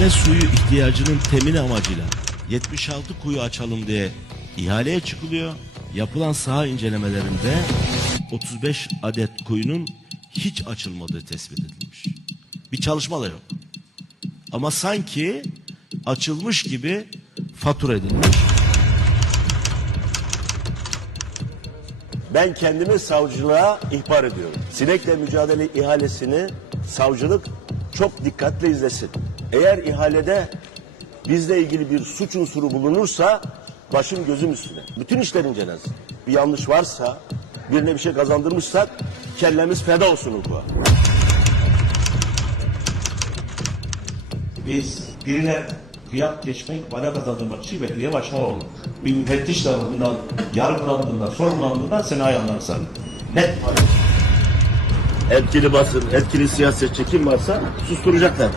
İçme suyu ihtiyacının temini amacıyla 76 kuyu açalım diye ihaleye çıkılıyor. Yapılan saha incelemelerinde 35 adet kuyunun hiç açılmadığı tespit edilmiş. Bir çalışma da yok. Ama sanki açılmış gibi fatura edilmiş. Ben kendimi savcılığa ihbar ediyorum. Sinekle mücadele ihalesini savcılık çok dikkatle izlesin. Eğer ihalede bizle ilgili bir suç unsuru bulunursa başım gözüm üstüne. Bütün işler incelensin. Bir yanlış varsa, birine bir şey kazandırmışsak kellemiz feda olsun hukuka. Biz birine fiyat geçmek, para kazandırmak için belediye başkanı olduk. Bir müfettiş tarafından yargılandığında, sorgulandığında seni ayağlarına sarılır. Net Etkili basın, etkili siyasetçi kim varsa susturacaklar.